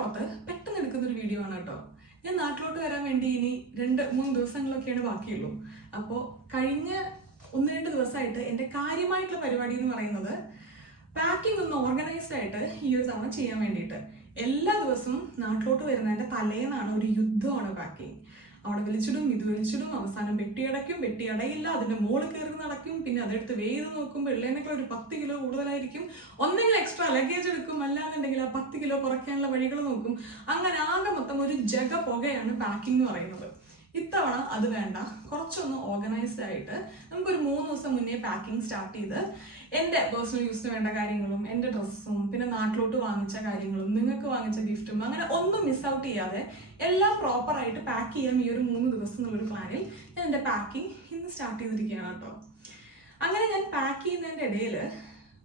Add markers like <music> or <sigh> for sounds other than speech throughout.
പുറത്ത് പെട്ടെന്ന് എടുക്കുന്ന ഒരു വീഡിയോ ആണ് കേട്ടോ. ഞാൻ നാട്ടിലോട്ട് വരാൻ വേണ്ടി ഇനി രണ്ട് മൂന്ന് ദിവസങ്ങളൊക്കെയാണ് ബാക്കിയുള്ളൂ. അപ്പോൾ കഴിഞ്ഞ ഒന്ന് രണ്ട് ദിവസമായിട്ട് എന്റെ കാര്യമായിട്ടുള്ള പരിപാടി എന്ന് പറയുന്നത് പാക്കിംഗ് ഒന്ന് ഓർഗനൈസ്ഡ് ആയിട്ട് ഈ ഒരു തവണ ചെയ്യാൻ വേണ്ടിയിട്ട്. എല്ലാ ദിവസവും നാട്ടിലോട്ട് വരുന്നതിന്റെ തലേന്നാണ് ഒരു യുദ്ധമാണ് പാക്കിംഗ് അവിടെ വലിച്ചിടും ഇത് വലിച്ചിടും അവസാനം വെട്ടിയടയ്ക്കും വെട്ടിയടയില്ല അതിന്റെ മോൾ കയറി നടക്കും പിന്നെ അതെടുത്ത് വെയ്ത് നോക്കുമ്പോൾ ഇള്ളേനേക്കാൾ ഒരു പത്ത് കിലോ കൂടുതലായിരിക്കും. ഒന്നെങ്കിൽ എക്സ്ട്രാ ലഗേജ് എടുക്കും അല്ലാന്നുണ്ടെങ്കിൽ ആ പത്ത് കിലോ കുറയ്ക്കാനുള്ള വഴികൾ നോക്കും. അങ്ങനെ ആകെ മൊത്തം ഒരു ജഗ പുകയാണ് പാക്കിംഗ് എന്ന് പറയുന്നത്. ഇത്തവണ അത് വേണ്ട. കുറച്ചൊന്ന് ഓർഗനൈസ്ഡ് ആയിട്ട് നമുക്കൊരു മൂന്ന് ദിവസം മുന്നേ പാക്കിംഗ് സ്റ്റാർട്ട് ചെയ്ത് എന്റെ പേഴ്സണൽ യൂസിന് വേണ്ട കാര്യങ്ങളും എന്റെ ഡ്രസ്സും പിന്നെ നാട്ടിലോട്ട് വാങ്ങിച്ച കാര്യങ്ങളും നിങ്ങൾക്ക് വാങ്ങിച്ച ഗിഫ്റ്റും അങ്ങനെ ഒന്നും മിസ് ഔട്ട് ചെയ്യാതെ എല്ലാം പ്രോപ്പറായിട്ട് പാക്ക് ചെയ്യാം ഈ ഒരു മൂന്ന് ദിവസം എന്നുള്ളൊരു പ്ലാനിൽ ഞാൻ എന്റെ പാക്കിംഗ് ഇന്ന് സ്റ്റാർട്ട് ചെയ്തിരിക്കുകയാണ് കേട്ടോ. അങ്ങനെ ഞാൻ പാക്ക് ചെയ്യുന്നതിന്റെ ഇടയിൽ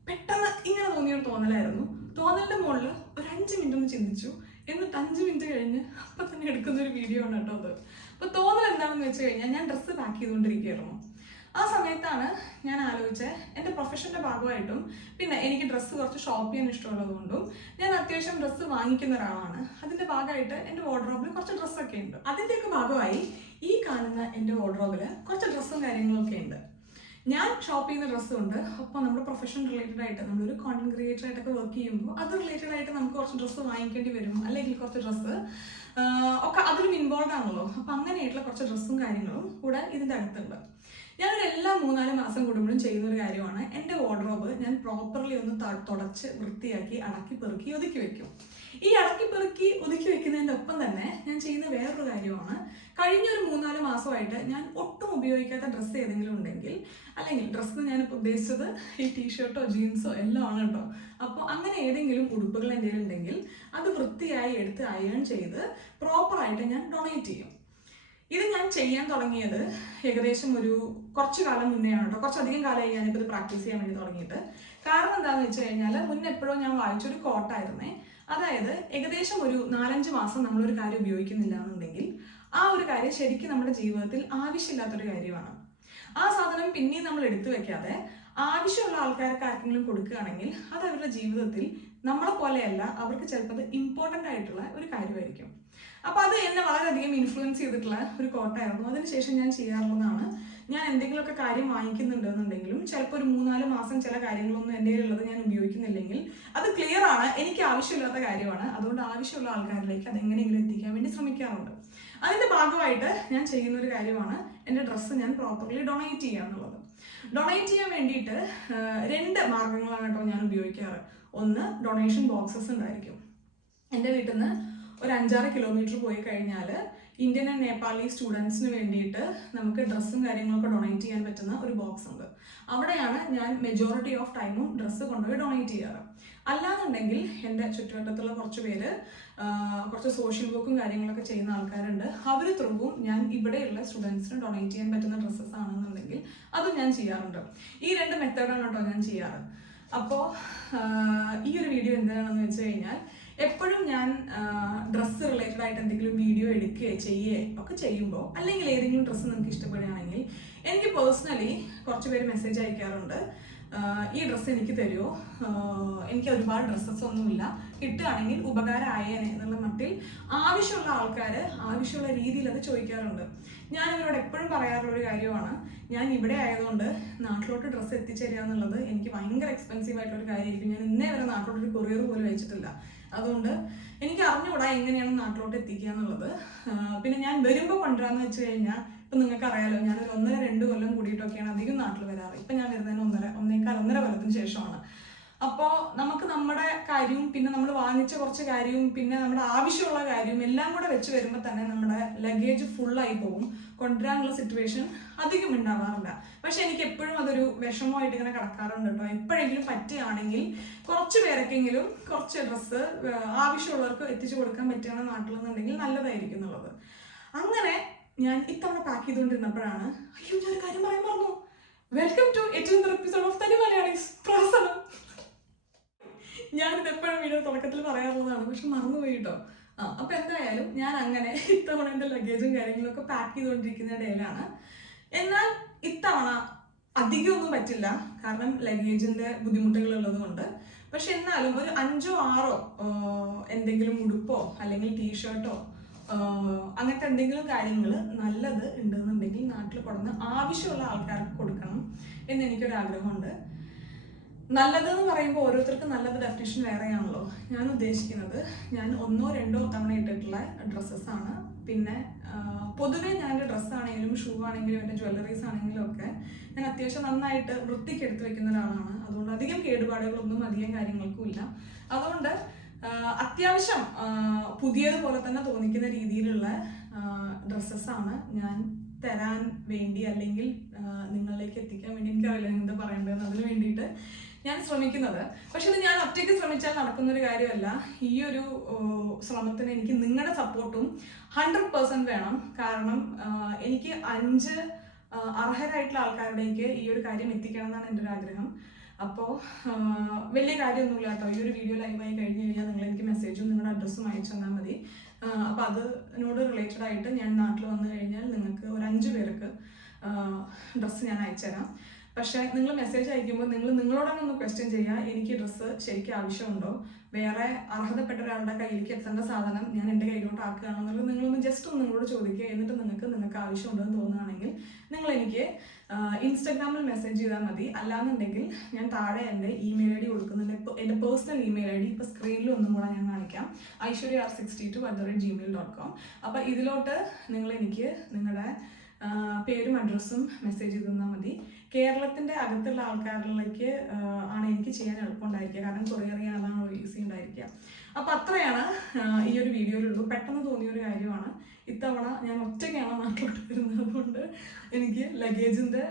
പെട്ടെന്ന് ഇങ്ങനെ തോന്നിയൊരു തോന്നലായിരുന്നു. തോന്നലിന്റെ മുകളിൽ ഒരു അഞ്ച് മിനിറ്റ് ഒന്ന് ചിന്തിച്ചു. എന്നിട്ട് അഞ്ച് മിനിറ്റ് കഴിഞ്ഞ് അപ്പം തന്നെ എടുക്കുന്ന ഒരു വീഡിയോ ആണ് കേട്ടോ അത്. അപ്പോൾ തോന്നൽ എന്താണെന്ന് വെച്ച് കഴിഞ്ഞാൽ ഞാൻ ഡ്രസ്സ് പാക്ക് ചെയ്തുകൊണ്ടിരിക്കുകയായിരുന്നു. ആ സമയത്താണ് ഞാൻ ആലോചിച്ചത് എന്റെ പ്രൊഫഷന്റെ ഭാഗമായിട്ടും പിന്നെ എനിക്ക് ഡ്രസ്സ് കുറച്ച് ഷോപ്പ് ചെയ്യാൻ ഇഷ്ടമുള്ളതുകൊണ്ടും ഞാൻ അത്യാവശ്യം ഡ്രസ്സ് വാങ്ങിക്കുന്ന ഒരാളാണ്. അതിന്റെ ഭാഗമായിട്ട് എന്റെ വാർഡ്രോബിൽ കുറച്ച് ഡ്രസ്സൊക്കെ ഉണ്ട്. അതിന്റെയൊക്കെ ഭാഗമായി ഈ കാണുന്ന എന്റെ വാർഡ്രോബിൽ കുറച്ച് ഡ്രസ്സും കാര്യങ്ങളൊക്കെ ഉണ്ട്. ഞാൻ ഷോപ്പ് ചെയ്യുന്ന ഡ്രസ്സും ഉണ്ട്. ഒപ്പം നമ്മുടെ പ്രൊഫഷൻ റിലേറ്റഡ് ആയിട്ട് നമ്മളൊരു കോണ്ടന്റ് ക്രിയേറ്റർ ആയിട്ടൊക്കെ വർക്ക് ചെയ്യുമ്പോൾ അത് റിലേറ്റഡ് ആയിട്ട് നമുക്ക് കുറച്ച് ഡ്രസ്സ് വാങ്ങിക്കേണ്ടി വരും. അല്ലെങ്കിൽ കുറച്ച് ഡ്രസ്സ് ഒക്കെ അതിലും ഇൻവോൾവ് ആണല്ലോ. അപ്പം അങ്ങനെയായിട്ടുള്ള കുറച്ച് ഡ്രസ്സും കാര്യങ്ങളും കൂടെ ഇതിന്റെ അകത്തുണ്ട് ഞാനൊരു എല്ലാ മൂന്നാൽ മാസം കൂടുമ്പോഴും ചെയ്യുന്ന ഒരു കാര്യമാണ്. എന്റെ വാർഡ്രോബ് ഞാൻ പ്രോപ്പർലി ഒന്ന് തുടച്ച് വൃത്തിയാക്കി അടക്കി പെറുക്കി ഒതുക്കി വെക്കും. ഈ അടക്കി പെറുക്കി ഒതുക്കി വെക്കുന്നതിന്റെ ഒപ്പം തന്നെ ഞാൻ ചെയ്യുന്ന വേറൊരു കാര്യമാണ്. കഴിഞ്ഞ ഒരു മൂന്നാൽ മാസമായിട്ട് ഞാൻ ഒട്ടും ഉപയോഗിക്കാത്ത ഡ്രസ്സ് ഏതെങ്കിലും ഉണ്ടെങ്കിൽ അല്ലെങ്കിൽ ഡ്രസ്സ് ഞാൻ ഉദ്ദേശിച്ചത് ഈ ടീഷർട്ടോ ജീൻസോ എല്ലാം ആണ് കേട്ടോ അപ്പോൾ അങ്ങനെ ഏതെങ്കിലും ഉടുപ്പുകൾ എന്തെങ്കിലും ഉണ്ടെങ്കിൽ അത് വൃത്തിയായി എടുത്ത് അയൺ ചെയ്ത് പ്രോപ്പറായിട്ട് ഞാൻ ഡൊണേറ്റ് ചെയ്യും. ഇത് ഞാൻ ചെയ്യാൻ തുടങ്ങിയത് ഏകദേശം ഒരു കുറച്ച് കാലം മുന്നെയാണ് കേട്ടോ. കുറച്ചധികം കാലമായി ഞാനിപ്പോൾ ഇത് പ്രാക്ടീസ് ചെയ്യാൻ വേണ്ടി തുടങ്ങിയിട്ട്. കാരണം എന്താണെന്ന് വെച്ച് കഴിഞ്ഞാൽ മുന്നേ എപ്പോഴും ഞാൻ വായിച്ചൊരു കോട്ടായിരുന്നേ അതായത് ഏകദേശം ഒരു നാലഞ്ച് മാസം നമ്മളൊരു കാര്യം ഉപയോഗിക്കുന്നില്ല എന്നുണ്ടെങ്കിൽ ആ ഒരു കാര്യം ശരിക്കും നമ്മുടെ ജീവിതത്തിൽ ആവശ്യമില്ലാത്തൊരു കാര്യമാണ്. ആ സാധനം പിന്നെയും നമ്മൾ എടുത്തു വെക്കാതെ ആവശ്യമുള്ള ആൾക്കാർക്ക് ആർക്കെങ്കിലും കൊടുക്കുകയാണെങ്കിൽ അത് അവരുടെ ജീവിതത്തിൽ നമ്മളെ പോലെയല്ല അവർക്ക് ചിലപ്പോൾ അത് ഇമ്പോർട്ടന്റ് ആയിട്ടുള്ള ഒരു കാര്യമായിരിക്കും. അപ്പൊ അത് എന്നെ വളരെയധികം ഇൻഫ്ലുവൻസ് ചെയ്തിട്ടുള്ള ഒരു കോട്ടായിരുന്നു. അതിനുശേഷം ഞാൻ ചെയ്യാറുള്ളതാണ്. ഞാൻ എന്തെങ്കിലുമൊക്കെ കാര്യം വാങ്ങിക്കുന്നുണ്ടെന്നുണ്ടെങ്കിലും ചിലപ്പോൾ ഒരു മൂന്നാൽ മാസം ചില കാര്യങ്ങളൊന്നും എന്റെ കയ്യിലുള്ളത് ഞാൻ ഉപയോഗിക്കുന്നില്ലെങ്കിൽ അത് ക്ലിയർ ആണ്. എനിക്ക് ആവശ്യമില്ലാത്ത കാര്യമാണ്. അതുകൊണ്ട് ആവശ്യമുള്ള ആൾക്കാരിലേക്ക് അത് എങ്ങനെയെങ്കിലും എത്തിക്കാൻ വേണ്ടി ശ്രമിക്കാറുണ്ട്. അതിന്റെ ഭാഗമായിട്ട് ഞാൻ ചെയ്യുന്ന ഒരു കാര്യമാണ് എന്റെ ഡ്രസ്സ് ഞാൻ പ്രോപ്പർലി ഡൊണേറ്റ് ചെയ്യുക എന്നുള്ളത്. ഡൊണേറ്റ് ചെയ്യാൻ വേണ്ടിയിട്ട് രണ്ട് മാർഗങ്ങളാണ് കേട്ടോ ഞാൻ ഉപയോഗിക്കാറ്. ഒന്ന് ഡൊണേഷൻ ബോക്സസ് ഉണ്ടായിരിക്കും. എന്റെ വീട്ടിൽ നിന്ന് ഒരു അഞ്ചാറ് കിലോമീറ്റർ പോയി കഴിഞ്ഞാൽ ഇന്ത്യൻ ആൻഡ് നേപ്പാളി സ്റ്റുഡൻസിന് വേണ്ടിയിട്ട് നമുക്ക് ഡ്രസ്സും കാര്യങ്ങളൊക്കെ ഡൊണേറ്റ് ചെയ്യാൻ പറ്റുന്ന ഒരു ബോക്സ് ഉണ്ട്. അവിടെയാണ് ഞാൻ മെജോറിറ്റി ഓഫ് ടൈമും ഡ്രസ്സ് കൊണ്ടുപോയി ഡൊണേറ്റ് ചെയ്യാറ്. അല്ലാന്നുണ്ടെങ്കിൽ എന്റെ ചുറ്റുവട്ടത്തുള്ള കുറച്ച് പേര് കുറച്ച് സോഷ്യൽ വർക്കും കാര്യങ്ങളൊക്കെ ചെയ്യുന്ന ആൾക്കാരുണ്ട്. അവർ ത്രൂവും ഞാൻ ഇവിടെയുള്ള സ്റ്റുഡൻസിന് ഡൊണേറ്റ് ചെയ്യാൻ പറ്റുന്ന ഡ്രസ്സസ് ആണെന്നുണ്ടെങ്കിൽ അതും ഞാൻ ചെയ്യാറുണ്ട്. ഈ രണ്ട് മെത്തേഡാണ് കേട്ടോ ഞാൻ ചെയ്യാറ്. അപ്പോൾ ഈ ഒരു വീഡിയോ എന്താണെന്ന് വെച്ച് കഴിഞ്ഞാൽ എപ്പോഴും ഞാൻ ഡ്രസ്സ് റിലേറ്റഡ് ആയിട്ട് എന്തെങ്കിലും വീഡിയോ എടുക്കുകയോ ചെയ്യുകയോ ഒക്കെ ചെയ്യുമ്പോൾ അല്ലെങ്കിൽ ഏതെങ്കിലും ഡ്രസ്സ് നിങ്ങൾക്ക് ഇഷ്ടപ്പെടുകയാണെങ്കിൽ എനിക്ക് പേഴ്സണലി കുറച്ച് പേര് മെസ്സേജ് അയക്കാറുണ്ട്. ഈ ഡ്രസ്സ് എനിക്ക് തരുമോ എനിക്ക് ഒരുപാട് ഡ്രസ്സസ് ഒന്നുമില്ല. കിട്ടുകയാണെങ്കിൽ ഉപകാരമായേനെ എന്നുള്ള മട്ടിൽ ആവശ്യമുള്ള ആൾക്കാർ ആവശ്യമുള്ള രീതിയിൽ അത് ചോദിക്കാറുണ്ട്. ഞാൻ ഇവരോട് എപ്പോഴും പറയാറുള്ള ഒരു കാര്യമാണ്. ഞാൻ ഇവിടെ ആയതുകൊണ്ട് നാട്ടിലോട്ട് ഡ്രസ്സ് എത്തിച്ചേരുക എന്നുള്ളത് എനിക്ക് ഭയങ്കര എക്സ്പെൻസീവ് ആയിട്ടുള്ള കാര്യമായിരിക്കും. ഞാൻ ഇന്നേ വരെ നാട്ടിലോട്ട് ഒരു കൊറിയർ പോലും അയച്ചിട്ടില്ല. അതുകൊണ്ട് എനിക്ക് അറിഞ്ഞുകൂടാ എങ്ങനെയാണ് നാട്ടിലോട്ട് എത്തിക്കുക എന്നുള്ളത്. പിന്നെ ഞാൻ വരുമ്പോൾ കൊണ്ടുവരാന്ന് വെച്ച് കഴിഞ്ഞാൽ ഇപ്പം നിങ്ങൾക്ക് അറിയാലോ ഞാൻ ഒരു ഒന്നര രണ്ട് കൊല്ലം കൂടിയിട്ടൊക്കെയാണ് അധികം നാട്ടിൽ വരാറ്. ഇപ്പം ഞാൻ വരുന്നതിന് ഒന്നര ഒന്നേക്കാൽ ഒന്നര കൊല്ലത്തിന് ശേഷമാണ്. അപ്പോൾ നമുക്ക് നമ്മുടെ കാര്യവും പിന്നെ നമ്മൾ വാങ്ങിച്ച കുറച്ച് കാര്യവും പിന്നെ നമ്മുടെ ആവശ്യമുള്ള കാര്യവും എല്ലാം കൂടെ വെച്ച് വരുമ്പോൾ തന്നെ നമ്മുടെ ലഗേജ് ഫുള്ളായി പോകും. കൊണ്ടുവരാനുള്ള സിറ്റുവേഷൻ അധികം ഉണ്ടാവാറില്ല. പക്ഷെ എനിക്ക് എപ്പോഴും അതൊരു വിഷമമായിട്ട് ഇങ്ങനെ കിടക്കാറുണ്ട് കേട്ടോ. എപ്പോഴെങ്കിലും പറ്റുകയാണെങ്കിൽ കുറച്ച് പേരൊക്കെങ്കിലും കുറച്ച് ഡ്രസ്സ് ആവശ്യമുള്ളവർക്ക് എത്തിച്ചു കൊടുക്കാൻ പറ്റുകയാണ് നാട്ടിലെന്നുണ്ടെങ്കിൽ നല്ലതായിരിക്കും എന്നുള്ളത്. അങ്ങനെ ഞാൻ ഇത്തവണ പാക്ക് ചെയ്തുകൊണ്ടിരുന്നപ്പോഴാണ് അയ്യോ ഞാൻ കാര്യം പറയാൻ മറന്നു. വെൽക്കം ടു ഏറ്റവും എപ്പിസോഡ് ഓഫ് തനി മലയാളീസ്. പ്രസനം ഞാനിത് എപ്പോഴും വീഡിയോ തുടക്കത്തിൽ പറയാറുള്ളതാണ് പക്ഷെ മറന്നുപോയി കേട്ടോ. ആ അപ്പൊ എന്തായാലും ഞാൻ അങ്ങനെ ഇത്തവണ എന്റെ ലഗേജും കാര്യങ്ങളൊക്കെ പാക്ക് ചെയ്തുകൊണ്ടിരിക്കുന്ന ഇടയിലാണ്. എന്നാൽ ഇത്തവണ അധികമൊന്നും പറ്റില്ല കാരണം ലഗേജിന്റെ ബുദ്ധിമുട്ടുകൾ ഉള്ളത് കൊണ്ട് പക്ഷെ എന്നാലും ഒരു അഞ്ചോ ആറോ എന്തെങ്കിലും ഉടുപ്പോ അല്ലെങ്കിൽ ടീഷർട്ടോ അങ്ങനത്തെ എന്തെങ്കിലും കാര്യങ്ങൾ നല്ലത് ഉണ്ടെന്നുണ്ടെങ്കിൽ നാട്ടിൽ കൊടുന്ന് ആവശ്യമുള്ള ആൾക്കാർക്ക് കൊടുക്കണം എന്ന് എനിക്കൊരു ആഗ്രഹമുണ്ട് നല്ലത് എന്ന് പറയുമ്പോൾ ഓരോരുത്തർക്കും നല്ലത് ഡെഫിനേഷൻ വേറെയാണല്ലോ. ഞാൻ ഉദ്ദേശിക്കുന്നത് ഞാൻ ഒന്നോ രണ്ടോ തവണ ഇട്ടിട്ടുള്ള ഡ്രസ്സസ് ആണ്. പിന്നെ പൊതുവേ ഞാൻ ഡ്രസ്സ് ആണെങ്കിലും ഷൂ ആണെങ്കിലും എന്റെ ജ്വല്ലറീസ് ആണെങ്കിലും ഒക്കെ ഞാൻ അത്യാവശ്യം നന്നായിട്ട് വൃത്തിക്ക് എടുത്ത് വെക്കുന്ന ഒരാളാണ്. അതുകൊണ്ട് അധികം കേടുപാടുകളൊന്നും അധികം കാര്യങ്ങൾക്കും ഇല്ല. അതുകൊണ്ട് അത്യാവശ്യം പുതിയതുപോലെ തന്നെ തോന്നിക്കുന്ന രീതിയിലുള്ള ഡ്രസ്സസ് ആണ് ഞാൻ തരാൻ വേണ്ടി അല്ലെങ്കിൽ നിങ്ങളിലേക്ക് എത്തിക്കാൻ വേണ്ടി എനിക്കറിയില്ല എന്ത് പറയേണ്ടതെന്ന് അതിന് വേണ്ടിയിട്ട് ഞാൻ ശ്രമിക്കുന്നത്. പക്ഷെ ഇത് ഞാൻ ഒറ്റയ്ക്ക് ശ്രമിച്ചാൽ നടക്കുന്ന ഒരു കാര്യമല്ല. ഈ ഒരു ശ്രമത്തിന് എനിക്ക് നിങ്ങളുടെ സപ്പോർട്ടും ഹൺഡ്രഡ് പേഴ്സെന്റ് വേണം. കാരണം എനിക്ക് അഞ്ച് അർഹരായിട്ടുള്ള ആൾക്കാരുടേക്ക് ഈ ഒരു കാര്യം എത്തിക്കണം എന്നാണ് എന്റെ ഒരു ആഗ്രഹം. അപ്പോൾ വലിയ കാര്യമൊന്നുമില്ല കേട്ടോ. ഈ ഒരു വീഡിയോ ലൈവായി കഴിഞ്ഞ് കഴിഞ്ഞാൽ നിങ്ങൾ എനിക്ക് മെസ്സേജും നിങ്ങളുടെ അഡ്രസ്സും അയച്ചു തന്നാൽ മതി. അപ്പോൾ അതിനോട് റിലേറ്റഡ് ആയിട്ട് ഞാൻ നാട്ടിൽ വന്നു കഴിഞ്ഞാൽ നിങ്ങൾക്ക് ഒരു അഞ്ച് പേർക്ക് ഡ്രസ്സ് ഞാൻ അയച്ചുതരാം. പക്ഷേ നിങ്ങൾ മെസ്സേജ് അയക്കുമ്പോൾ നിങ്ങൾ നിങ്ങളോട് ഒന്ന് ക്വസ്റ്റ്യൻ ചെയ്യുക. എനിക്ക് ഡ്രസ്സ് ശരിക്കും ആവശ്യമുണ്ടോ? വേറെ അർഹതപ്പെട്ട ഒരാളുടെ കയ്യിലേക്ക് എത്തേണ്ട സാധനം ഞാൻ എന്റെ കയ്യിലോട്ട് ആക്കുകയാണെന്നുള്ളത് നിങ്ങളൊന്ന് ജസ്റ്റ് ഒന്ന് നിങ്ങളോട് ചോദിക്കുക. എന്നിട്ട് നിങ്ങൾക്ക് നിങ്ങൾക്ക് ആവശ്യമുണ്ടെന്ന് തോന്നുകയാണെങ്കിൽ നിങ്ങൾ എനിക്ക് ഇൻസ്റ്റാഗ്രാമിൽ മെസ്സേജ് ചെയ്താൽ മതി. അല്ലാന്നുണ്ടെങ്കിൽ ഞാൻ താഴെ എന്റെ ഇമെയിൽ ഐ ഡി കൊടുക്കുന്നുണ്ട്. എന്റെ പേഴ്സണൽ ഇമെയിൽ ഐ ഡി ഇപ്പോൾ സ്ക്രീനിൽ ഒന്നും കൂടെ ഞാൻ കാണിക്കാം. Aishwarya R sixty two at the rate Gmail dot com അപ്പോൾ ഇതിലോട്ട് നിങ്ങൾ എനിക്ക് നിങ്ങളുടെ പേരും അഡ്രസ്സും മെസ്സേജ് ചെയ്ത് തന്നാൽ മതി. കേരളത്തിന്റെ അകത്തുള്ള ആൾക്കാരിലേക്ക് ആണ് എനിക്ക് ചെയ്യാൻ എളുപ്പമുണ്ടായിരിക്കുക കാരണം കൊറിയർ ചെയ്യാൻ ഈസി ഉണ്ടായിരിക്കുക. അപ്പം അത്രയാണ് ഈ ഒരു വീഡിയോയിലുള്ളൂ. പെട്ടെന്ന് തോന്നിയ ഒരു കാര്യമാണ്. ഇത്തവണ ഞാൻ ഒറ്റയ്ക്കാണ് നാട്ടിലോട്ട് വരുന്നത്. അതുകൊണ്ട് എനിക്ക് ലഗേജിന്റെ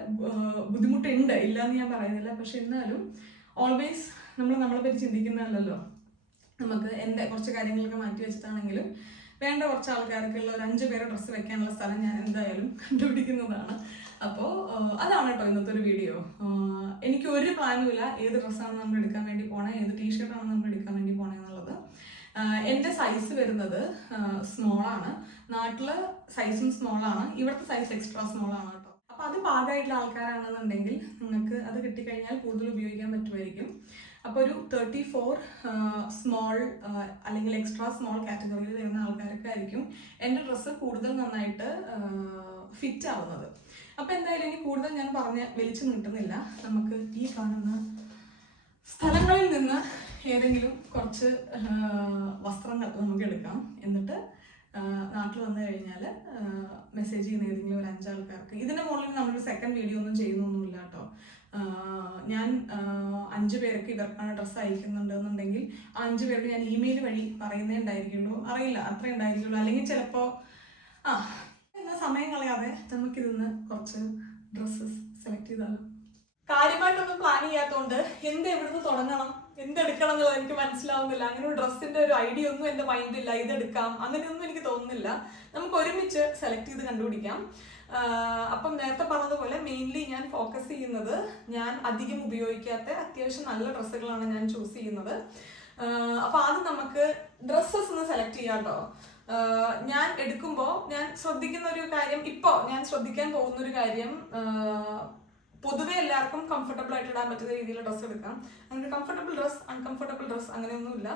ബുദ്ധിമുട്ടുണ്ട്. ഇല്ല എന്ന് ഞാൻ പറയുന്നില്ല. പക്ഷെ എന്നാലും ഓൾവേസ് നമ്മൾ നമ്മളെ പറ്റി ചിന്തിക്കുന്നതല്ലല്ലോ. നമുക്ക് എന്റെ കുറച്ച് കാര്യങ്ങളൊക്കെ മാറ്റി വെച്ചിട്ടാണെങ്കിലും വേണ്ട കുറച്ച് ആൾക്കാർക്കുള്ള ഒരു അഞ്ച് പേരെ ഡ്രസ്സ് വെക്കാനുള്ള സ്ഥലം ഞാൻ എന്തായാലും കണ്ടുപിടിക്കുന്നതാണ്. അപ്പോൾ അതാണ് കേട്ടോ ഇന്നത്തെ ഒരു വീഡിയോ എനിക്ക് ഒരു പ്ലാനും ഇല്ല ഏത് ഡ്രസ്സാണ് നമ്മൾ എടുക്കാൻ വേണ്ടി പോണേ ഏത് ടീഷർട്ടാണ് നമ്മൾ എടുക്കാൻ വേണ്ടി പോണേ എന്നുള്ളത്. എന്റെ സൈസ് വരുന്നത് സ്മോൾ ആണ്. നാട്ടിൽ സൈസും സ്മോൾ ആണ്. ഇവിടുത്തെ സൈസ് എക്സ്ട്രാ സ്മോൾ ആണ് കേട്ടോ. അപ്പൊ അത് പാകമായിട്ടുള്ള ആൾക്കാരാണെന്നുണ്ടെങ്കിൽ നിങ്ങൾക്ക് അത് കിട്ടിക്കഴിഞ്ഞാൽ കൂടുതൽ ഉപയോഗിക്കാൻ പറ്റുമായിരിക്കും. അപ്പോൾ ഒരു തേർട്ടി ഫോർ സ്മോൾ അല്ലെങ്കിൽ എക്സ്ട്രാ സ്മോൾ കാറ്റഗറിയിൽ വരുന്ന ആൾക്കാരൊക്കെ ആയിരിക്കും എന്റെ ഡ്രസ്സ് കൂടുതൽ നന്നായിട്ട് ഫിറ്റ് ആവുന്നത്. അപ്പോൾ എന്തായാലും ഇനി കൂടുതൽ ഞാൻ പറഞ്ഞ് വലിച്ചു നീട്ടുന്നില്ല നമുക്ക് ഈ കാണുന്ന സ്ഥലങ്ങളിൽ നിന്ന് ഏതെങ്കിലും കുറച്ച് വസ്ത്രങ്ങൾ നമുക്ക് എടുക്കാം. എന്നിട്ട് നാട്ടിൽ വന്നു കഴിഞ്ഞാൽ മെസ്സേജ് ചെയ്യുന്ന ഏതെങ്കിലും ഒരു അഞ്ചാൾക്കാർക്ക്. ഇതിന്റെ മുകളിൽ നമ്മളൊരു സെക്കൻഡ് വീഡിയോ ഒന്നും ചെയ്യുന്നൊന്നുമില്ല കേട്ടോ. ഞാൻ അഞ്ചു പേർക്ക് ഇവർക്കാണ് ഡ്രസ്സ് അയക്കുന്നുണ്ടെന്നുണ്ടെങ്കിൽ ആ അഞ്ച് പേർക്ക് ഞാൻ ഇമെയിൽ വഴി പറയുന്നേ ഉണ്ടായിരിക്കുള്ളൂ. അറിയില്ല അത്രേ ഉണ്ടായിരിക്കുള്ളൂ. അല്ലെങ്കിൽ ചിലപ്പോൾ ആ എന്നാൽ സമയം കളയാതെ നമുക്കിതിന്ന് കുറച്ച് ഡ്രസ്സസ് സെലക്ട് ചെയ്താലോ? കാര്യമായിട്ടൊന്നും പ്ലാൻ ചെയ്യാത്തതുകൊണ്ട് എന്ത് എവിടുന്ന് തുടങ്ങണം എന്തെടുക്കണം എന്നുള്ളത് എനിക്ക് മനസ്സിലാവുന്നില്ല. അങ്ങനെ ഒരു ഡ്രസ്സിന്റെ ഒരു ഐഡിയ ഒന്നും എന്റെ മൈൻഡില്ല ഇതെടുക്കാം. അങ്ങനെയൊന്നും എനിക്ക് തോന്നുന്നില്ല. നമുക്ക് ഒരുമിച്ച് സെലക്ട് ചെയ്ത് കണ്ടുപിടിക്കാം. അപ്പം നേരത്തെ പറഞ്ഞതുപോലെ മെയിൻലി ഞാൻ ഫോക്കസ് ചെയ്യുന്നത് ഞാൻ അധികം ഉപയോഗിക്കാത്ത അത്യാവശ്യം നല്ല ഡ്രസ്സുകളാണ് ഞാൻ ചൂസ് ചെയ്യുന്നത്. അപ്പോൾ അപ്പൊ ആദ്യം നമുക്ക് ഡ്രസ്സസ് ഒന്ന് സെലക്ട് ചെയ്യാം ഞാൻ എടുക്കുമ്പോൾ ഞാൻ ശ്രദ്ധിക്കുന്ന ഒരു കാര്യം ഇപ്പോൾ ഞാൻ ശ്രദ്ധിക്കാൻ പോകുന്ന ഒരു കാര്യം പൊതുവേ എല്ലാവർക്കും കംഫർട്ടബിൾ ആയിട്ട് ഇടാൻ പറ്റുന്ന രീതിയിൽ ഡ്രസ്സ് എടുക്കാം. അങ്ങനെ കംഫർട്ടബിൾ ഡ്രസ് അൺകംഫർട്ടബിൾ ഡ്രസ് അങ്ങനെയൊന്നുമില്ല.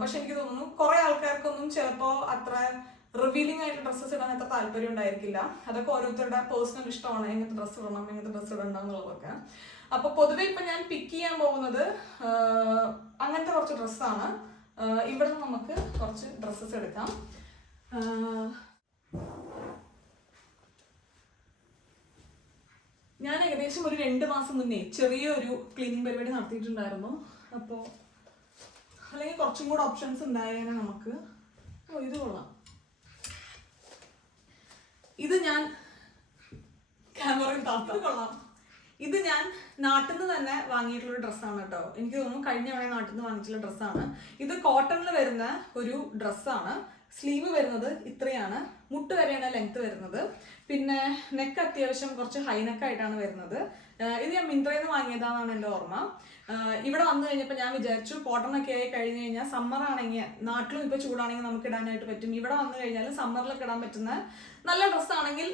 പക്ഷെ എനിക്ക് തോന്നുന്നു കുറെ ആൾക്കാർക്കൊന്നും ചിലപ്പോൾ അത്ര റിവീലിംഗ് ആയിട്ട് ഡ്രസ്സസ് ഇടാൻ അത്ര താല്പര്യം ഉണ്ടായിരിക്കില്ല. അതൊക്കെ ഓരോരുത്തരുടെ പേഴ്സണൽ ഇഷ്ടമാണ്. എങ്ങനത്തെ ഡ്രസ്സ് ഇടണം എങ്ങനത്തെ ഡ്രസ്സ് ഇടണം എന്നുള്ളതൊക്കെ. അപ്പൊ പൊതുവെ ഇപ്പൊ ഞാൻ പിക്ക് ചെയ്യാൻ പോകുന്നത് അങ്ങനത്തെ കുറച്ച് ഡ്രസ്സാണ് ഇവിടെ നമുക്ക് കുറച്ച് ഡ്രസ്സസ് എടുക്കാം. ഞാൻ ഏകദേശം ഒരു രണ്ട് മാസം മുന്നേ ചെറിയൊരു ക്ലീനിങ് പരിപാടി നടത്തിയിട്ടുണ്ടായിരുന്നു. അപ്പോൾ അല്ലെങ്കിൽ കുറച്ചും കൂടെ ഓപ്ഷൻസ് ഉണ്ടായേനെ നമുക്ക്. ഓ ഇത് കൊള്ളാം. ഇത് ഞാൻ ക്യാമറയിൽ താത്ത. കൊള്ളാം. ഇത് ഞാൻ നാട്ടിൽ നിന്ന് തന്നെ വാങ്ങിയിട്ടുള്ള ഡ്രസ്സാണ് കേട്ടോ. എനിക്ക് തോന്നുന്നു കഴിഞ്ഞ തവണ നാട്ടിൽ നിന്ന് വാങ്ങിച്ചിട്ടുള്ള ഡ്രസ്സാണ്. ഇത് കോട്ടണിൽ വരുന്ന ഒരു ഡ്രസ്സാണ്. സ്ലീവ് വരുന്നത് ഇത്രയാണ്. മുട്ട് വരെയാണ് ലെങ്ത് വരുന്നത്. പിന്നെ നെക്ക് അത്യാവശ്യം കുറച്ച് ഹൈ നെക്കായിട്ടാണ് വരുന്നത്. ഇത് ഞാൻ മിന്ത്രയിൽ നിന്ന് വാങ്ങിയതാണെന്നാണ് എന്റെ ഓർമ്മ. ഇവിടെ വന്നു കഴിഞ്ഞപ്പോൾ ഞാൻ വിചാരിച്ചു കോട്ടൺ ഒക്കെ ആയി കഴിഞ്ഞു കഴിഞ്ഞാൽ സമ്മർ ആണെങ്കിൽ നാട്ടിലും ഇപ്പോൾ ചൂടാണെങ്കിൽ നമുക്ക് ഇടാനായിട്ട് പറ്റും. ഇവിടെ വന്നു കഴിഞ്ഞാൽ സമ്മറിലൊക്കെ ഇടാൻ പറ്റുന്ന നല്ല ഡ്രസ്സാണെങ്കിൽ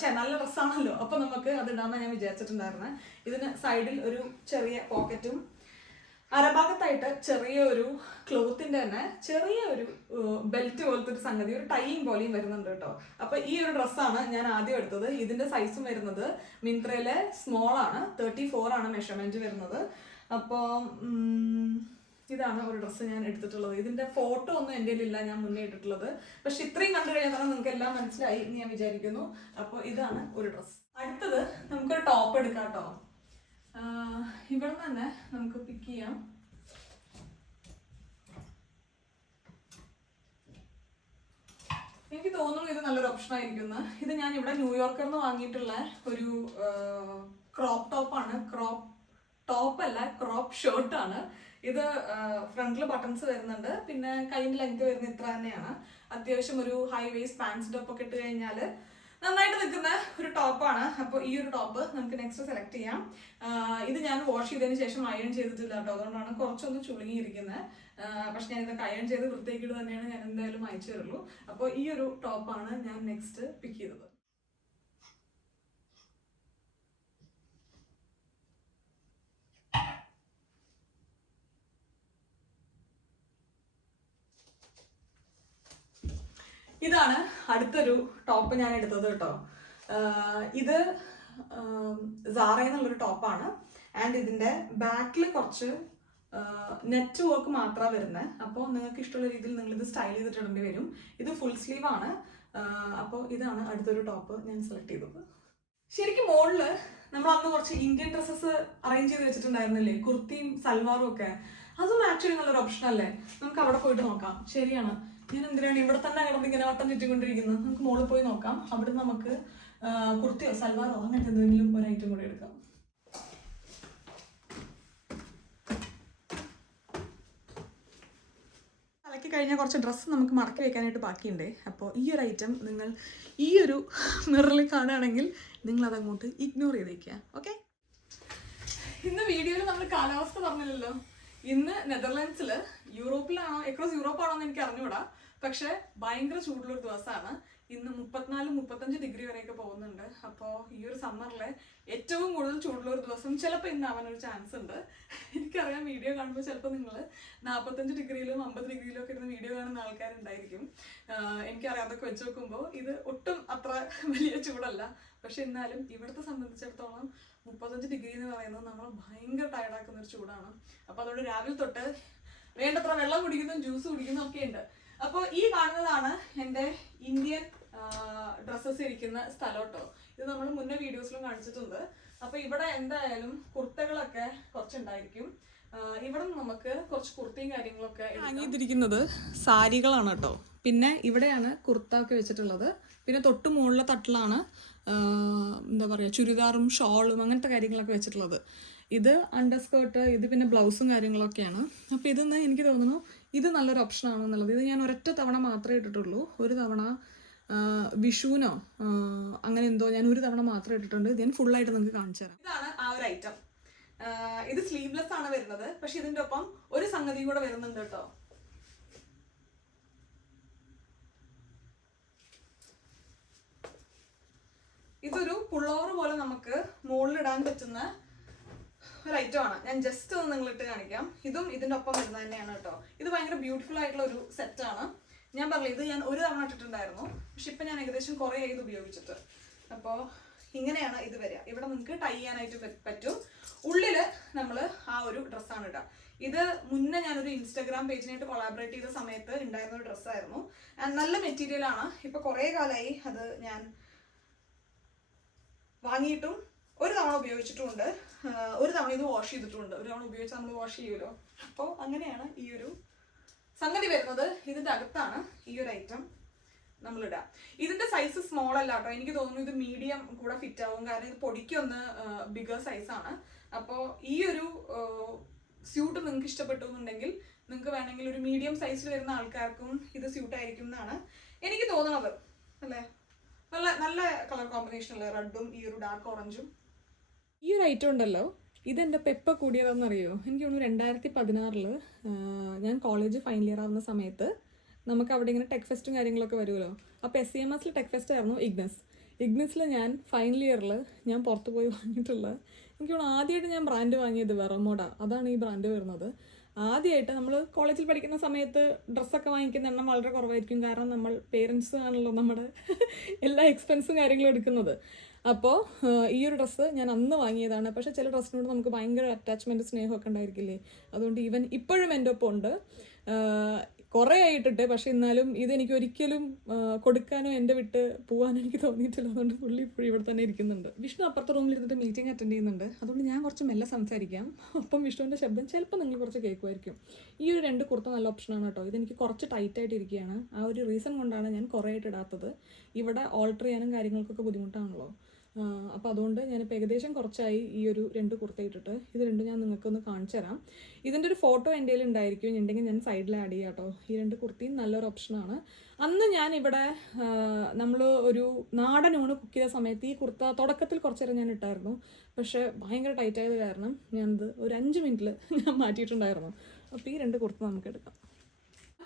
ചേ നല്ല ഡ്രസ്സാണല്ലോ അപ്പോൾ നമുക്ക് അത് ഇടാമെന്നാണ് ഞാൻ വിചാരിച്ചിട്ടുണ്ടായിരുന്നത് ഇതിന് സൈഡിൽ ഒരു ചെറിയ പോക്കറ്റും അരഭാഗത്തായിട്ട് ചെറിയ ഒരു ക്ലോത്തിന്റെ തന്നെ ചെറിയ ഒരു ബെൽറ്റ് പോലത്തെ ഒരു സംഗതി ഒരു ടൈയും പോലെയും വരുന്നുണ്ട് കേട്ടോ. അപ്പൊ ഈ ഒരു ഡ്രസ്സാണ് ഞാൻ ആദ്യം എടുത്തത്. ഇതിന്റെ സൈസും വരുന്നത് മിന്ത്രയിലെ സ്മോൾ ആണ്. തേർട്ടി ഫോർ ആണ് മെഷർമെന്റ് വരുന്നത്. അപ്പോൾ ഇതാണ് ഒരു ഡ്രസ്സ് ഞാൻ എടുത്തിട്ടുള്ളത്. ഇതിന്റെ ഫോട്ടോ ഒന്നും എന്റെ ഇല്ല ഞാൻ മുന്നേ ഇട്ടിട്ടുള്ളത്. പക്ഷെ ഇത്രയും കണ്ടു കഴിഞ്ഞാൽ തന്നെ നിങ്ങൾക്ക് എല്ലാം മനസ്സിലായി എന്ന് ഞാൻ വിചാരിക്കുന്നു. അപ്പോൾ ഇതാണ് ഒരു ഡ്രസ്സ്. അടുത്തത് നമുക്കൊരു ടോപ്പ് എടുക്കാം കേട്ടോ. ഇവിടെ തന്നെ നമുക്ക് പിക്ക് ചെയ്യാം. എനിക്ക് തോന്നുന്നു ഇത് നല്ലൊരു ഓപ്ഷൻ ആയിരിക്കും ഇത് ഞാൻ ഇവിടെ ന്യൂയോർക്കിൽ നിന്ന് വാങ്ങിയിട്ടുള്ള ഒരു ക്രോപ്പ് ടോപ്പാണ് ക്രോപ്പ് ടോപ്പ് അല്ല ക്രോപ്പ് ഷർട്ട് ആണ്. ഇത് ഫ്രണ്ടിൽ ബട്ടൺസ് വരുന്നുണ്ട്. പിന്നെ കൈയിന്റെ ലെങ്ത് വരുന്ന ഇത്ര തന്നെയാണ്. അത്യാവശ്യം ഒരു ഹൈ വേസ്റ്റ് പാൻസ് ടോപ്പ് ഒക്കെ ഇട്ട് കഴിഞ്ഞാൽ നന്നായിട്ട് നിൽക്കുന്ന ഒരു ടോപ്പാണ് അപ്പോൾ ഈ ഒരു ടോപ്പ് നമുക്ക് നെക്സ്റ്റ് സെലക്ട് ചെയ്യാം. ഇത് ഞാൻ വാഷ് ചെയ്തതിന് ശേഷം അയൺ ചെയ്തിട്ടില്ല കേട്ടോ. അതുകൊണ്ടാണ് കുറച്ചൊന്ന് ചുളുങ്ങിയിരിക്കുന്നത്. പക്ഷെ ഞാൻ ഇതൊക്കെ അയൺ ചെയ്ത് വൃത്തിയാക്കിയിട്ട് തന്നെയാണ് ഞാൻ എന്തായാലും അയച്ചു തരുള്ളൂ. അപ്പോൾ ഈ ഒരു ടോപ്പാണ് ഞാൻ നെക്സ്റ്റ് പിക്ക് ചെയ്തത്. ഇതാണ് അടുത്തൊരു ടോപ്പ് ഞാൻ എടുത്തത് കേട്ടോ. ഇത് സാറ എന്നുള്ളൊരു ടോപ്പാണ് ആൻഡ് ഇതിന്റെ ബാക്കിൽ കുറച്ച് നെറ്റ് വർക്ക് മാത്രമാണ് വരുന്നത് അപ്പോൾ നിങ്ങൾക്ക് ഇഷ്ടമുള്ള രീതിയിൽ നിങ്ങൾ ഇത് സ്റ്റൈൽ ചെയ്തിട്ടുണ്ടെങ്കിൽ വരും. ഇത് ഫുൾ സ്ലീവ് ആണ്. അപ്പോൾ ഇതാണ് അടുത്തൊരു ടോപ്പ് ഞാൻ സെലക്ട് ചെയ്തത്. ശരിക്കും മോളിൽ നമ്മൾ അന്ന് കുറച്ച് ഇന്ത്യൻ ഡ്രസ്സസ് അറേഞ്ച് ചെയ്ത് വെച്ചിട്ടുണ്ടായിരുന്നില്ലേ? കുർത്തിയും സൽവാറും ഒക്കെ. അതും ആക്ച്വലി നല്ലൊരു ഓപ്ഷൻ അല്ലേ? നമുക്ക് അവിടെ പോയിട്ട് നോക്കാം. ശരിയാണ്. ഞാൻ എന്തിനാണ് ഇവിടെ തന്നെ കിടന്ന് ഇങ്ങനെ വട്ടം ചുറ്റിക്കൊണ്ടിരിക്കുന്നത് നമുക്ക് മോളിൽ പോയി നോക്കാം. അവിടെ നമുക്ക് കുർത്തിയോ സൽവാറോ അങ്ങനത്തെ എന്തെങ്കിലും ഒരു ഐറ്റം കൂടി എടുക്കാം. അലക്കി കഴിഞ്ഞ കുറച്ച് ഡ്രസ്സ് നമുക്ക് മടക്കി വെക്കാനായിട്ട് ബാക്കിയുണ്ട്. അപ്പോൾ ഈ ഒരു ഐറ്റം നിങ്ങൾ ഈ ഒരു മിററിൽ കാണുകയാണെങ്കിൽ നിങ്ങൾ അതങ്ങോട്ട് ഇഗ്നോർ ചെയ്തേക്കുക. ഓക്കെ ഇന്ന് വീഡിയോയിൽ നമ്മൾ കാലാവസ്ഥ പറഞ്ഞില്ലല്ലോ. ഇന്ന് നെതർലാൻഡ്സിൽ യൂറോപ്പിലാണോ എക്രോസ് യൂറോപ്പാണോ എന്ന് എനിക്ക് അറിഞ്ഞൂടാ. പക്ഷെ ഭയങ്കര ചൂടുള്ളൊരു ദിവസമാണ്. ഇന്ന് മുപ്പത്തിനാല് മുപ്പത്തഞ്ച് ഡിഗ്രി വരെയൊക്കെ പോകുന്നുണ്ട്. അപ്പോൾ ഈ ഒരു സമ്മറിലെ ഏറ്റവും കൂടുതൽ ചൂടുള്ള ഒരു ദിവസം ചിലപ്പോൾ ഒരു ചാൻസ് ഉണ്ട്. എനിക്കറിയാം വീഡിയോ കാണുമ്പോൾ ചിലപ്പോൾ നിങ്ങൾ നാൽപ്പത്തഞ്ച് ഡിഗ്രിയിലും അമ്പത് ഡിഗ്രിയിലും ഒക്കെ ഇരുന്ന് വീഡിയോ കാണുന്ന ആൾക്കാരുണ്ടായിരിക്കും. എനിക്കറിയാം അതൊക്കെ വെച്ച് നോക്കുമ്പോൾ ഇത് ഒട്ടും അത്ര വലിയ ചൂടല്ല. പക്ഷെ എന്നാലും ഇവിടുത്തെ സംബന്ധിച്ചിടത്തോളം മുപ്പത്തഞ്ച് ഡിഗ്രി എന്ന് പറയുന്നത് നമ്മൾ ഭയങ്കര ടയർഡാക്കുന്ന ഒരു ചൂടാണ്. അപ്പോൾ അതുകൊണ്ട് രാവിലെ തൊട്ട് വേണ്ടത്ര വെള്ളം കുടിക്കുന്നതും ജ്യൂസ് കുടിക്കുന്നതും ഒക്കെ ഉണ്ട്. അപ്പോൾ ഈ കാണുന്നതാണ് എന്റെ ഇന്ത്യൻ ഡ്രസ്സസ് ഇരിക്കുന്ന സ്ഥലം കേട്ടോ ഇത് നമ്മൾ മുന്നേ വീഡിയോസിലും കാണിച്ചിട്ടുണ്ട്. അപ്പോൾ ഇവിടെ എന്തായാലും കുർത്തകളൊക്കെ കുറച്ചുണ്ടായിരിക്കും. ഇവിടെ നമുക്ക് കുറച്ച് കുർത്തയും കാര്യങ്ങളൊക്കെ വാങ്ങിയിരിക്കുന്നത് സാരികളാണ് കേട്ടോ. പിന്നെ ഇവിടെയാണ് കുർത്ത ഒക്കെ വെച്ചിട്ടുള്ളത്. പിന്നെ തൊട്ട് മുകളിലെ തട്ടിലാണ് എന്താ പറയുക ചുരിദാറും ഷോളും അങ്ങനത്തെ കാര്യങ്ങളൊക്കെ വെച്ചിട്ടുള്ളത്. ഇത് അണ്ടർസ്കേർട്ട് ഇത് പിന്നെ ബ്ലൗസും കാര്യങ്ങളൊക്കെയാണ്. അപ്പോൾ ഇതെന്ന് എനിക്ക് തോന്നുന്നു ഇത് നല്ലൊരു ഓപ്ഷൻ ആണെന്നുള്ളത്. ഇത് ഞാൻ ഒരൊറ്റ തവണ മാത്രമേ ഇട്ടിട്ടുള്ളൂ. ഒരു തവണ വിഷുവിനോ അങ്ങനെ എന്തോ ഞാൻ ഒരു തവണ മാത്രമേ ഇട്ടിട്ടുണ്ട്. ഞാൻ ഫുള്ളായിട്ട് നിങ്ങൾക്ക് കാണിച്ചു തരാം. ഇതാണ് ആ ഒരു ഐറ്റം ഇത് സ്ലീവ്ലെസ് ആണ് വരുന്നത്. പക്ഷെ ഇതിന്റെ ഒപ്പം ഒരു സംഗതി കൂടെ വരുന്നുണ്ട് കേട്ടോ. ഇതൊരു പുള്ളോവർ പോലെ നമുക്ക് മുകളിലിടാൻ പറ്റുന്ന ഒരു ഐറ്റം ആണ്. ഞാൻ ജസ്റ്റ് ഒന്ന് നിങ്ങളിട്ട് കാണിക്കാം. ഇതും ഇതിന്റെ ഒപ്പം വരുന്നത് തന്നെയാണ് കേട്ടോ. ഇത് ഭയങ്കര ബ്യൂട്ടിഫുൾ ആയിട്ടുള്ള ഒരു സെറ്റാണ് ഞാൻ പറഞ്ഞു ഇത് ഞാൻ ഒരു തവണ ഇട്ടിട്ടുണ്ടായിരുന്നു. പക്ഷെ ഇപ്പൊ ഞാൻ ഏകദേശം കുറേ ഇത് ഉപയോഗിച്ചിട്ട്. അപ്പോൾ ഇങ്ങനെയാണ് ഇത് വരിക. ഇവിടെ നിങ്ങൾക്ക് ടൈ ചെയ്യാനായിട്ട് പറ്റും. ഉള്ളിൽ നമ്മൾ ആ ഒരു ഡ്രസ്സാണ് ഇടുക ഇത് മുന്നേ ഞാനൊരു ഇൻസ്റ്റാഗ്രാം പേജിനായിട്ട് കൊളാബറേറ്റ് ചെയ്ത സമയത്ത് ഉണ്ടായിരുന്ന ഒരു ഡ്രസ്സായിരുന്നു നല്ല മെറ്റീരിയൽ ആണ്. ഇപ്പൊ കുറേ കാലമായി അത് ഞാൻ വാങ്ങിയിട്ടും ഒരു തവണ ഉപയോഗിച്ചിട്ടുണ്ട്. ഒരു തവണ ഇത് വാഷ് ചെയ്തിട്ടുണ്ട്. ഒരു തവണ ഉപയോഗിച്ച് നമ്മൾ വാഷ് ചെയ്യുമല്ലോ. അപ്പോൾ അങ്ങനെയാണ് ഈ ഒരു സംഗതി വരുന്നത്. ഇതിന്റെ അകത്താണ് ഈ ഒരു ഐറ്റം നമ്മളിടാം. ഇതിന്റെ സൈസ് സ്മോൾ അല്ല കേട്ടോ. എനിക്ക് തോന്നുന്നു ഇത് മീഡിയം കൂടെ ഫിറ്റ് ആവും. കാരണം ഇത് പൊടിക്കൊന്ന് ബിഗർ സൈസാണ് അപ്പോൾ ഈ ഒരു സ്യൂട്ട് നിങ്ങൾക്ക് ഇഷ്ടപ്പെട്ടു എന്നുണ്ടെങ്കിൽ നിങ്ങൾക്ക് വേണമെങ്കിൽ ഒരു മീഡിയം സൈസിൽ വരുന്ന ആൾക്കാർക്കും ഇത് സ്യൂട്ട് ആയിരിക്കും എന്നാണ് എനിക്ക് തോന്നുന്നത് അല്ലേ? നല്ല നല്ല കളർ കോമ്പിനേഷൻ അല്ലേ റെഡും ഈ ഒരു ഡാർക്ക് ഓറഞ്ചും ഈ ഒരു ഐറ്റം ഉണ്ടല്ലോ ഇതെന്റെ പെപ്പ കൂടിയതെന്നറിയോ എനിക്ക് തോന്നുന്നു രണ്ടായിരത്തി പതിനാറിൽ ഞാൻ കോളേജ് ഫൈനൽ ഇയർ ആവുന്ന സമയത്ത് നമുക്ക് അവിടെ ഇങ്ങനെ ടെക് ഫെസ്റ്റും കാര്യങ്ങളൊക്കെ വരുമല്ലോ. അപ്പോൾ എസ് സി എം എസിൽ ടെക് ഫെസ്റ്റ് ആയിരുന്നു ഇഗ്നസ് ഇഗ്നസിൽ ഞാൻ ഫൈനൽ ഇയറിൽ ഞാൻ പുറത്ത് പോയി <laughs> വാങ്ങിയിട്ടുള്ള എനിക്ക് തോന്നുന്നു ആദ്യമായിട്ട് ഞാൻ ബ്രാൻഡ് വാങ്ങിയത് വെറമോഡ. അതാണ് ഈ ബ്രാൻഡ് വരുന്നത്. ആദ്യമായിട്ട് നമ്മൾ കോളേജിൽ പഠിക്കുന്ന സമയത്ത് ഡ്രസ്സൊക്കെ വാങ്ങിക്കുന്ന എണ്ണം വളരെ കുറവായിരിക്കും. കാരണം നമ്മൾ പേരൻസ് ആണല്ലോ നമ്മുടെ <laughs> എല്ലാ എക്സ്പെൻസും കാര്യങ്ങളും എടുക്കുന്നത്. അപ്പോൾ ഈ ഒരു ഡ്രസ്സ് ഞാൻ അന്ന് വാങ്ങിയതാണ്. പക്ഷേ ചില ഡ്രസ്സിനോട് നമുക്ക് ഭയങ്കര അറ്റാച്ച്മെന്റ് സ്നേഹമൊക്കെ ഉണ്ടായിരിക്കില്ലേ? അതുകൊണ്ട് ഈവൻ ഇപ്പോഴും എന്റെ ഒപ്പം ഉണ്ട്. കുറേ ആയിട്ടിട്ട് പക്ഷേ എന്നാലും ഇതെനിക്ക് ഒരിക്കലും കൊടുക്കാനോ എന്റെ വിട്ട് പോകാനോ എനിക്ക് തോന്നിയിട്ടില്ല. അതുകൊണ്ട് പുള്ളി ഇപ്പോഴും ഇവിടെ തന്നെ ഇരിക്കുന്നുണ്ട്. വിഷ്ണു അപ്പുറത്തെ റൂമിൽ ഇരുന്നിട്ട് മീറ്റിംഗ് അറ്റൻഡ് ചെയ്യുന്നുണ്ട്. അതുകൊണ്ട് ഞാൻ കുറച്ച് മെല്ലെ സംസാരിക്കാം. അപ്പം വിഷ്ണുവിന്റെ ശബ്ദം ചിലപ്പോൾ നിങ്ങൾ കുറച്ച് കേൾക്കുമായിരിക്കും. ഈ ഒരു രണ്ട് കുർത്ത നല്ല ഓപ്ഷനാണ് കേട്ടോ. ഇതെനിക്ക് കുറച്ച് ടൈറ്റ് ആയിട്ട് ഇരിക്കുകയാണ്. ആ ഒരു റീസൺ കൊണ്ടാണ് ഞാൻ കുറേ ആയിട്ട് ഇടാത്തത്. ഇവിടെ ഓൾട്ടർ ചെയ്യാനും കാര്യങ്ങൾക്കൊക്കെ ബുദ്ധിമുട്ടാണല്ലോ. അപ്പോൾ അതുകൊണ്ട് ഞാനിപ്പോൾ ഏകദേശം കുറച്ചായി ഈ ഒരു രണ്ട് കുർത്ത ഇട്ടിട്ട്. ഇത് രണ്ടും ഞാൻ നിങ്ങൾക്കൊന്ന് കാണിച്ചു തരാം. ഇതിന്റെ ഒരു ഫോട്ടോ എന്റെ കയ്യിൽ ഉണ്ടായിരിക്കും. ഉണ്ടെങ്കിൽ ഞാൻ സൈഡിൽ ആഡ് ചെയ്യാം കേട്ടോ ഈ രണ്ട് കുർത്തിയും നല്ലൊരു ഓപ്ഷനാണ് അന്ന് ഞാൻ ഇവിടെ നമ്മൾ ഒരു നാടൻ ഊണ് കുക്ക് ചെയ്ത സമയത്ത് ഈ കുർത്ത തുടക്കത്തിൽ കുറച്ചേരം ഞാൻ ഇട്ടായിരുന്നു. പക്ഷേ ഭയങ്കര ടൈറ്റ് ആയത് കാരണം ഞാനത് ഒരു അഞ്ച് മിനിറ്റിൽ ഞാൻ മാറ്റിയിട്ടുണ്ടായിരുന്നു. അപ്പോൾ ഈ രണ്ട് കുർത്ത നമുക്ക് എടുക്കാം.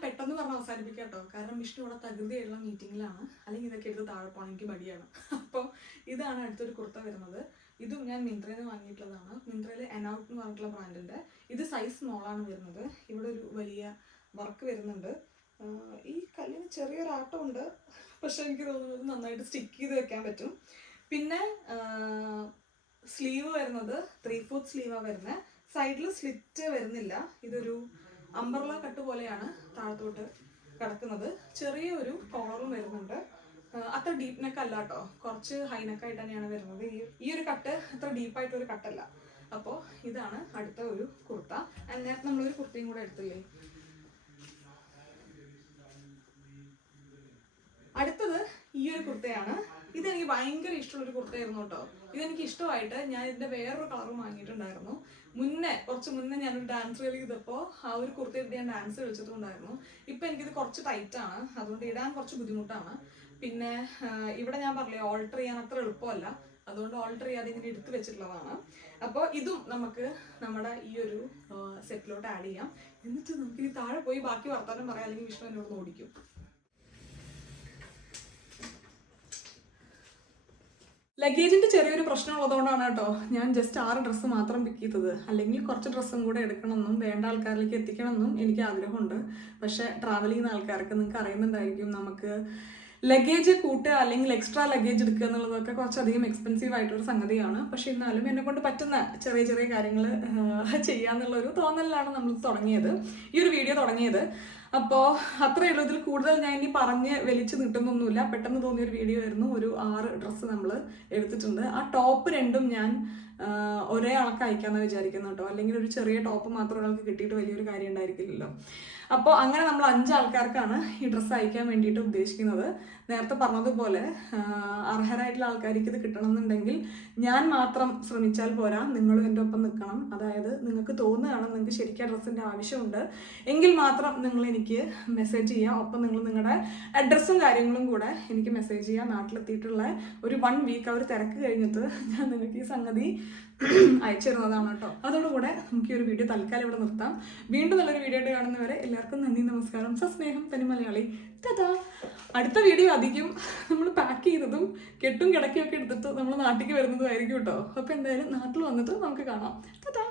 പെട്ടെന്ന് പറഞ്ഞ് അവസാനിപ്പിക്കാം കേട്ടോ കാരണം വിഷ്ണു ഇവിടെ തകൃതിയുള്ള മീറ്റിങ്ങിലാണ്. അല്ലെങ്കിൽ ഇതൊക്കെ എടുത്ത് താഴെ പോകണം. എനിക്ക് മടിയാണ്. അപ്പോൾ ഇതാണ് അടുത്തൊരു കുർത്ത വരുന്നത്. ഇതും ഞാൻ മിന്ത്രയിൽ നിന്ന് വാങ്ങിയിട്ടുള്ളതാണ്. മിന്ത്രയിൽ എനൗട്ട് എന്ന് പറഞ്ഞിട്ടുള്ള ബ്രാൻഡിന്റെ ഇത് സൈസ് സ്മോളാണ് വരുന്നത്. ഇവിടെ ഒരു വലിയ വർക്ക് വരുന്നുണ്ട്. ഈ കല്ലിന് ചെറിയൊരു ആട്ടമുണ്ട് പക്ഷെ എനിക്ക് തോന്നുന്നത് നന്നായിട്ട് സ്റ്റിക്ക് ചെയ്ത് വെക്കാൻ പറ്റും. പിന്നെ സ്ലീവ് വരുന്നത്. ത്രീ ഫോർത്ത് സ്ലീവാണ് വരുന്നത്. സൈഡിൽ സ്ലിറ്റ് വരുന്നില്ല. ഇതൊരു അംബർല കട്ട് പോലെയാണ് താഴത്തോട്ട് കിടക്കുന്നത്. ചെറിയ ഒരു കോളറും വരുന്നുണ്ട്. അത്ര ഡീപ്പ് നെക്ക് അല്ല കേട്ടോ കുറച്ച് ഹൈ നെക്കായിട്ട് തന്നെയാണ് വരുന്നത്. ഈ ഈ ഒരു കട്ട് അത്ര ഡീപ്പായിട്ടൊരു കട്ടല്ല അപ്പോൾ ഇതാണ് അടുത്ത ഒരു കുർത്ത. നേരത്തെ നമ്മളൊരു കുർത്തയും കൂടെ എടുത്തില്ലേ? അടുത്തത് ഈ ഒരു കുർത്തയാണ്. ഇതെനിക്ക് ഭയങ്കര ഇഷ്ടമുള്ള ഒരു കുർത്തയായിരുന്നു കേട്ടോ ഇതെനിക്ക് ഇഷ്ടമായിട്ട് ഞാൻ ഇതിന്റെ വേറൊരു കളറും വാങ്ങിയിട്ടുണ്ടായിരുന്നു. മുന്നേ കുറച്ച് മുന്നേ ഞാനൊരു ഡാൻസ് റീൽ ചെയ്തപ്പോൾ ആ ഒരു കുർത്തി എടുത്ത് ഞാൻ ഡാൻസ് കളിച്ചിട്ടുണ്ടായിരുന്നു. ഇപ്പൊ എനിക്കിത് കുറച്ച് ടൈറ്റാണ് അതുകൊണ്ട് ഇടാൻ കുറച്ച് ബുദ്ധിമുട്ടാണ്. പിന്നെ ഇവിടെ ഞാൻ പറഞ്ഞില്ലേ ഓൾട്ടർ ചെയ്യാൻ അത്ര എളുപ്പമല്ല. അതുകൊണ്ട് ഓൾട്ടർ ചെയ്യാതെ ഇങ്ങനെ എടുത്തു വെച്ചിട്ടുള്ളതാണ്. അപ്പോൾ ഇതും നമുക്ക് നമ്മുടെ ഈ ഒരു സെറ്റിലോട്ട് ആഡ് ചെയ്യാം. എന്നിട്ട് നമുക്ക് ഇനി താഴെ പോയി ബാക്കി വർത്താനം പറയാം. അല്ലെങ്കിൽ വിഷ്ണു എന്നോട് ഓടിക്കും. ലഗേജിന്റെ ചെറിയൊരു പ്രശ്നം ഉള്ളതുകൊണ്ടാണ് കേട്ടോ. ഞാൻ ജസ്റ്റ് ആറ് ഡ്രസ്സ് മാത്രം പിക്ക് ചെയ്തത്. അല്ലെങ്കിൽ കുറച്ച് ഡ്രസ്സും കൂടെ എടുക്കണമെന്നും വേണ്ട ആൾക്കാരിലേക്ക് എത്തിക്കണമെന്നും എനിക്ക് ആഗ്രഹമുണ്ട്. പക്ഷേ ട്രാവൽ ചെയ്യുന്ന ആൾക്കാർക്ക് നിങ്ങൾക്ക് അറിയുന്നുണ്ടായിരിക്കും നമുക്ക് ലഗേജ് കൂട്ടുക അല്ലെങ്കിൽ എക്സ്ട്രാ ലഗേജ് എടുക്കുക എന്നുള്ളതൊക്കെ കുറച്ചധികം എക്സ്പെൻസീവ് ആയിട്ടൊരു സംഗതിയാണ്. പക്ഷെ എന്നാലും എന്നെ കൊണ്ട് പറ്റുന്ന ചെറിയ ചെറിയ കാര്യങ്ങൾ ചെയ്യാന്നുള്ളൊരു തോന്നലിലാണ് നമ്മൾ തുടങ്ങിയത്. ഈ ഒരു വീഡിയോ തുടങ്ങിയത്. അപ്പോൾ അത്രയേ ഉള്ളൂ. ഇതിൽ കൂടുതൽ ഞാൻ ഇനി പറഞ്ഞ് വലിച്ചു നീട്ടുന്നൊന്നുമില്ല. പെട്ടെന്ന് തോന്നിയ ഒരു വീഡിയോ ആയിരുന്നു. ഒരു ആറ് ഡ്രസ്സ് നമ്മൾ എടുത്തിട്ടുണ്ട്. ആ ടോപ്പ് രണ്ടും ഞാൻ ഒരേ ആൾക്ക് അയക്കാമെന്ന് വിചാരിക്കുന്നു കേട്ടോ. അല്ലെങ്കിൽ ഒരു ചെറിയ ടോപ്പ് മാത്രം ഒരാൾക്ക് കിട്ടിയിട്ട് വലിയൊരു കാര്യം ഉണ്ടായിരിക്കില്ലല്ലോ. അപ്പോൾ അങ്ങനെ നമ്മൾ അഞ്ച് ആൾക്കാർക്കാണ് ഈ ഡ്രസ്സ് അയക്കാൻ വേണ്ടിയിട്ട് ഉദ്ദേശിക്കുന്നത്. നേരത്തെ പറഞ്ഞതുപോലെ അർഹരായിട്ടുള്ള ആൾക്കാർക്ക് ഇത് കിട്ടണമെന്നുണ്ടെങ്കിൽ ഞാൻ മാത്രം ശ്രമിച്ചാൽ പോരാ. നിങ്ങളും എന്റെ ഒപ്പം നിൽക്കണം. അതായത് നിങ്ങൾക്ക് തോന്നുകയാണ് നിങ്ങൾക്ക് ശരിക്കും ഡ്രസ്സിന്റെ ആവശ്യമുണ്ട്. എങ്കിൽ മാത്രം നിങ്ങൾ എനിക്ക് മെസ്സേജ് ചെയ്യുക. ഒപ്പം നിങ്ങൾ നിങ്ങളുടെ അഡ്രസ്സും കാര്യങ്ങളും കൂടെ എനിക്ക് മെസ്സേജ് ചെയ്യുക. നാട്ടിലെത്തിയിട്ടുള്ള ഒരു വൺ വീക്ക് അവർ തിരക്ക് കഴിഞ്ഞിട്ട് ഞാൻ നിങ്ങൾക്ക് ഈ സംഗതി <clears throat> അയച്ചു തരുന്നതാണ് കേട്ടോ. അതോടുകൂടെ നമുക്ക് ഈ ഒരു വീഡിയോ തൽക്കാലം ഇവിടെ നിർത്താം. വീണ്ടും നല്ലൊരു വീഡിയോ കാണുന്നവരെ എല്ലാവർക്കും നന്ദി നമസ്കാരം. സസ്നേഹം തനി മലയാളി ടാറ്റാ! അടുത്ത വീഡിയോ അധികം നമ്മൾ പാക്ക് ചെയ്തതും കെട്ടും കിടക്കുകയൊക്കെ എടുത്തിട്ട് നമ്മൾ നാട്ടിലേക്ക് വരുന്നതും ആയിരിക്കും കേട്ടോ അപ്പോൾ എന്തായാലും നാട്ടിൽ വന്നിട്ട് നമുക്ക് കാണാം. ടാറ്റാ